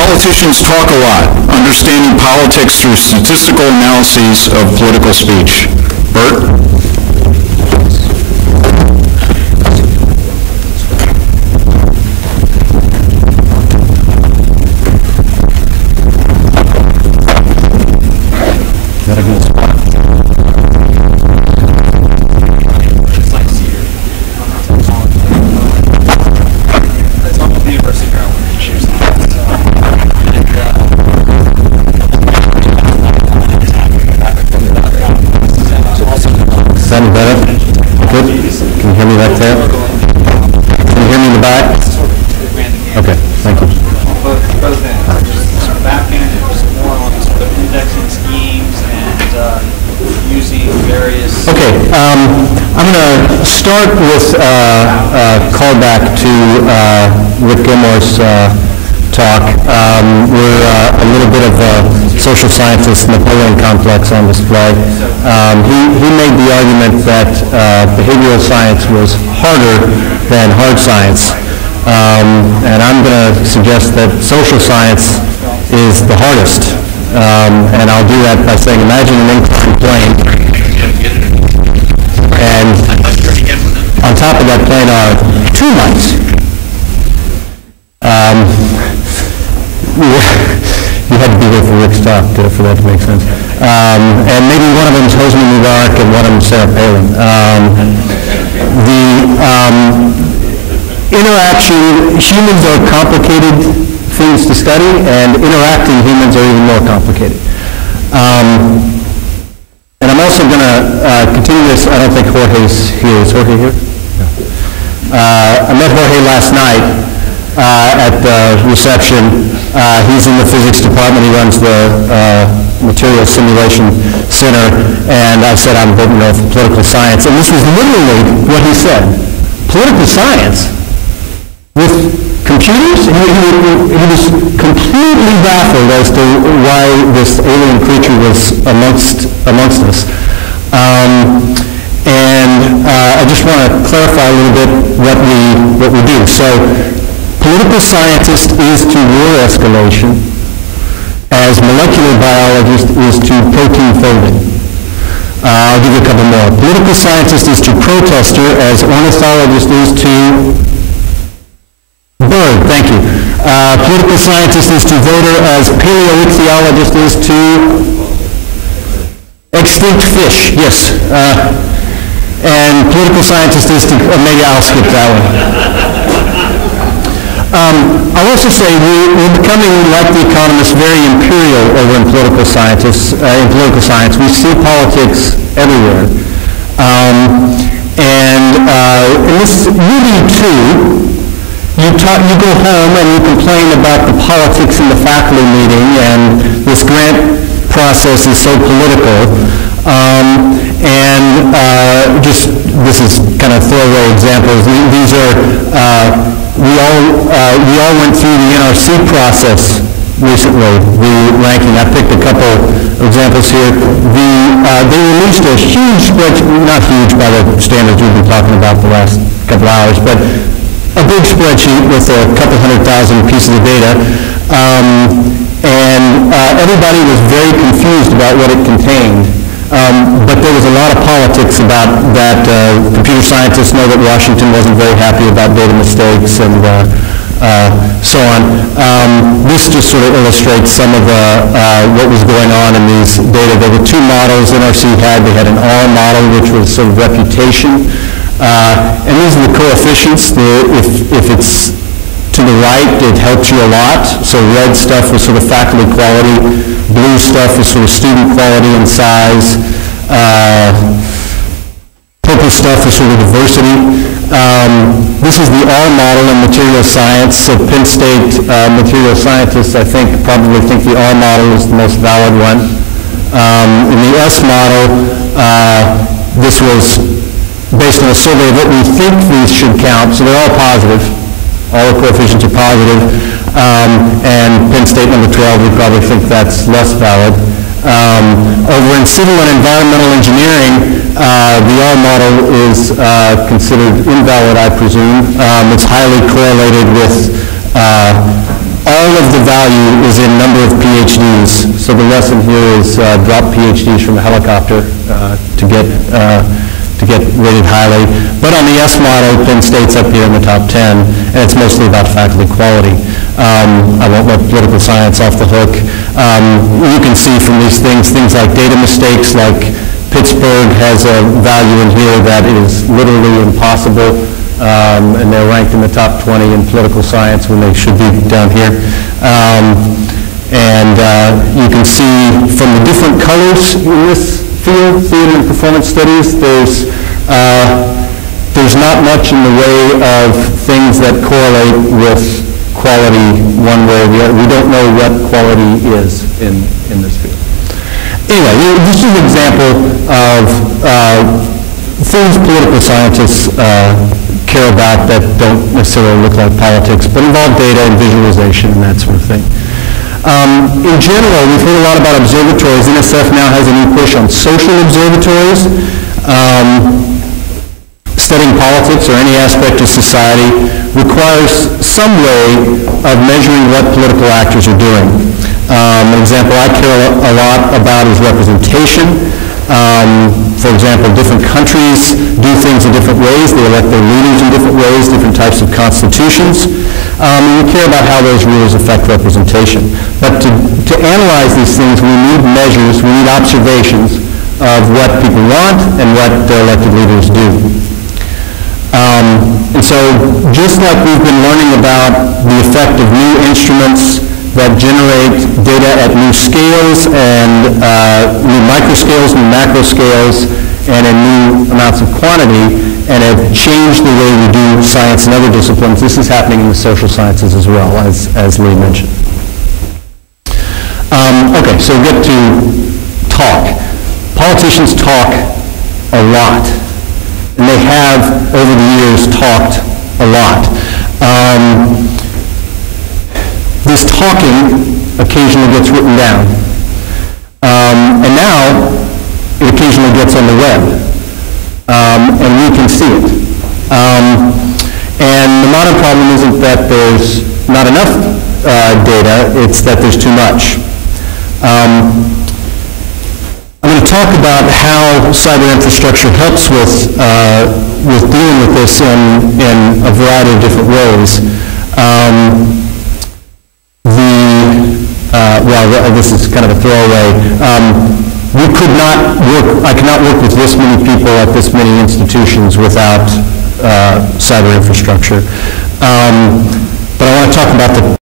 Politicians talk a lot, understanding politics through statistical analyses of political speech. Burt? Start with a callback to Rick Gilmore's talk. We're a little bit of a social scientist Napoleon complex on display. He made the argument that behavioral science was harder than hard science. And I'm going to suggest that social science is the hardest. And I'll do that by saying, imagine an inclined plane. And on top of that plane are two lights. You had to be there for Rick's talk for that to make sense. And maybe one of them is Hosni Mubarak and one of them is Sarah Palin. The interaction, humans are complicated things to study, and interacting humans are even more complicated. And I'm also going to continue this. I don't think Jorge's here. Is Jorge here? No. I met Jorge last night at the reception. He's in the physics department. He runs the Material Simulation Center. And I said, I'm voting for political science. And this was literally what he said. Political science? With computers? He was completely baffled as to why this alien creature was amongst us. And I just want to clarify a little bit what we do. So, political scientist is to war escalation, as molecular biologist is to protein folding. I'll give you a couple more. Political scientist is to protester, as ornithologist is to bird, thank you. Political scientist is to voter, as paleoichthyologist is to extinct fish, yes. And political scientist is to, maybe I'll skip that one. I'll also say we're becoming, like the economists, very imperial over in political science. We see politics everywhere. And this really, too, you go home and you complain about the politics in the faculty meeting, and this grant process is so political. This is kind of throwaway examples. These are, we all went through the NRC process recently, the ranking. I picked a couple examples here. They released a huge spreadsheet, not huge by the standards we've been talking about the last couple hours, but a big spreadsheet with a couple 100,000 pieces of data. Everybody was very confused about what it contained. But there was a lot of politics about that. Computer scientists know that Washington wasn't very happy about data mistakes and so on. This just sort of illustrates some of what was going on in these data. There were two models NRC had. They had an R model, which was sort of reputation. And these are the coefficients. If it's to the right, it helps you a lot. So red stuff was sort of faculty quality. Blue stuff was sort of student quality and size. Purple stuff is sort of diversity. This is the R model in material science. So Penn State material scientists, I think, probably think the R model is the most valid one. In the S model, this was based on a survey of what we think these should count. So they're all positive. All the coefficients are positive. And Penn State number 12, we probably think that's less valid. Over in civil and environmental engineering, the R model is considered invalid, I presume. It's highly correlated with all of the value is in number of PhDs. So the lesson here is drop PhDs from a helicopter to get rated highly. But on the S model, Penn State's up here in the top 10, and it's mostly about faculty quality. I won't let political science off the hook. You can see from these things like data mistakes, like Pittsburgh has a value in here that is literally impossible, and they're ranked in the top 20 in political science when they should be down here. You can see from the different colors in this field, theater and performance studies, there's not much in the way of things that correlate with quality one way or the other. We don't know what quality is in this field. Anyway, this is an example of things political scientists care about that don't necessarily look like politics, but involve data and visualization and that sort of thing. In general, we've heard a lot about observatories. NSF now has a new push on social observatories. Studying politics or any aspect of society requires some way of measuring what political actors are doing. An example I care a lot about is representation. For example, different countries do things in different ways. They elect their leaders in different ways, different types of constitutions. And we care about how those rules affect representation. But to analyze these things, we need measures, we need observations of what people want and what their elected leaders do. And so just like we've been learning about the effect of new instruments that generate data at new scales and new microscales, new macro scales, and in new amounts of quantity, and have changed the way we do science and other disciplines, this is happening in the social sciences as well, as Lee mentioned. Okay, so we get to talk. Politicians talk a lot. And they have, over the years, talked a lot. This talking occasionally gets written down. And now, it occasionally gets on the web. And we can see it. And the modern problem isn't that there's not enough data, it's that there's too much. I'm going to talk about how cyber infrastructure helps with dealing with this in a variety of different ways. This is kind of a throwaway. I cannot work with this many people at this many institutions without cyber infrastructure. But I want to talk about the